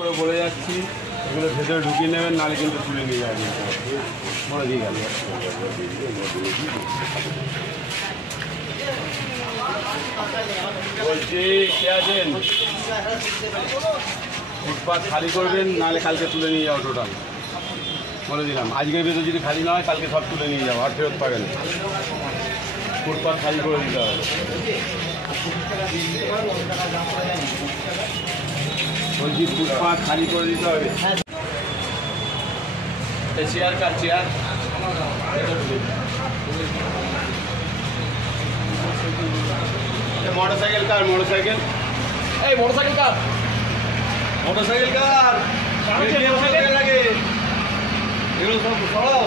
করে বলে যাচ্ছি, এগুলো ভেতরে ঢুকিয়ে নেবেন, নাহলে কিন্তু তুলে নিয়ে যাবেন। বলে দিয়ে গেল বলছি, কে আছেন? ফুটপাথ খালি করবেন, নাহলে কালকে তুলে নিয়ে যাও টোটাল। বলে দিলাম, আজকের ভেতর যদি খালি না হয় কালকে সব তুলে নিয়ে যাও, আর ফেরত পাবেন। ফুটপাথ খালি করে দিতে হবে। বলছি ফুটপাথ খালি করে দিতে হবে। চেয়ার কার চেয়ার, মোটরসাইকেল কার, মোটরসাইকেল, এই মোটরসাইকেল কার, মোটরসাইকেল কার লাগে, এগুলো সব সরাও,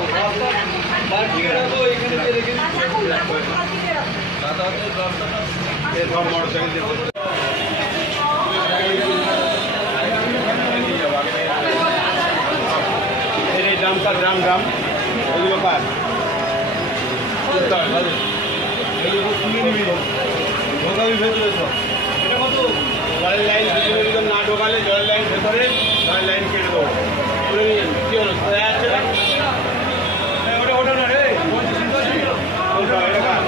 ঠিক রাখো, এখানে রেখে সব মোটরসাইকেল ড্রাম কার, ড্রাম ড্রাম এগুলো কার তুলে নিবি, ঢোকাবি ভেতরে সব। এটা কত? জলের লাইন ভিতরে ভিতরে না ঢোকালে জলের লাইন ভেতরে, জলের লাইন কেটে দেবো। তুলে নিয়ে কী হলো? যাচ্ছে না ওটা, ওটা না রে, এটা কার,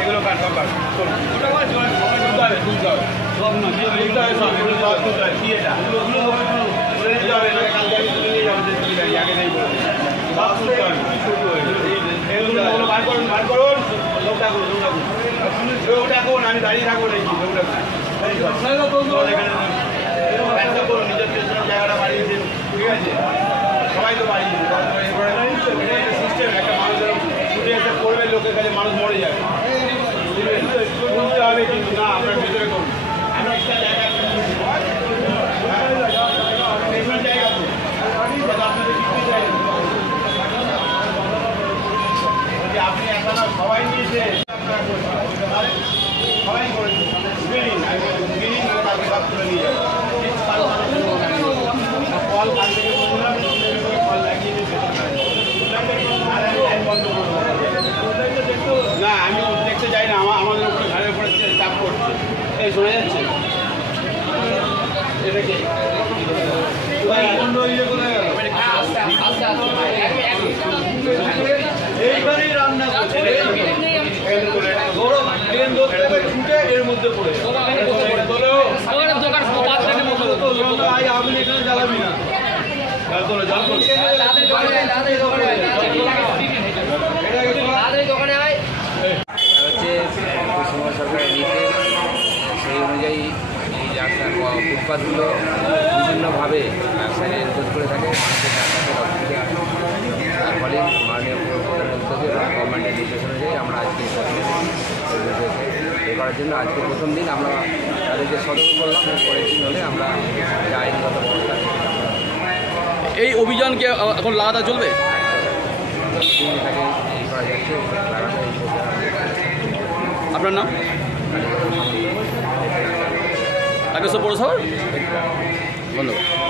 এগুলো কার, সব কার, তুলতে হবে, তুলতে হবে সব, না তুলতে হবে সব, এগুলো সব তুলতে হবে। কি এটা তুলে নিতে হবে, না কালকে আমি তুলে নিয়ে যাবো, আগে নেই বলে সব তুলতে হবে। এগুলো বার করুন, বার করুন, লোক ডাকুন, লোক ডাকুন, লোক ডাকুন, আমি দাঁড়িয়ে থাকবো নাকি, লোক ডাকুন। ব্যবসা করুন, নিজের পেছনের জায়গাটা বাড়িয়েছেন, ঠিক আছে, সবাই তো বাড়িয়েছে। এটা একটা সিস্টেম, একটা মানুষের ছুটে এসে করবে, লোকের কাছে মানুষ মরে যাবে, তুলতে হবে। কিন্তু না, আপনার ভেতরে করুন, আমি একটা জায়গা জায়গা আপনাদের কিছু চাই, আপনি একটা না সবাই নিয়েছে, সবাই করেছে, সব তুলে নিয়ে যাবে। কল কাল থেকে বললাম, কল লাগিয়ে বন্ধ করবো না, আমি দেখতে যাই না, আমাদের উপরে ঘাড়ের উপরে চাপ করছে। এই শোনা যাচ্ছে এটা কি এইবারই রান্না করছে, এর মধ্যে পড়ে আপনি এখানে জ্বালাবি না, হচ্ছে পশ্চিমবঙ্গ সরকারের নির্দেশ, সেই অনুযায়ী এই রাস্তার ফুটপাথগুলো বিভিন্নভাবে ব্যবসায়ীরা এনক্রোচ করে থাকে, মানুষের রাস্তাতে অসুবিধা হয়। তার ফলে মাননীয় প্রধানের উদ্যোগে গভর্নমেন্টের নির্দেশ অনুযায়ী আমরা আজকে এ করার জন্য আজকে প্রথম দিন আমরা তাদেরকে সতর্ক করলাম, পরের দিন হলে আমরা আইনগত ব্যবস্থা। এই অভিযান কি এখন লাগাতার চলবে? এটাকে এই করা যাচ্ছে, আপনার নাম? আগেশ্বর পৌরসভার, ধন্যবাদ।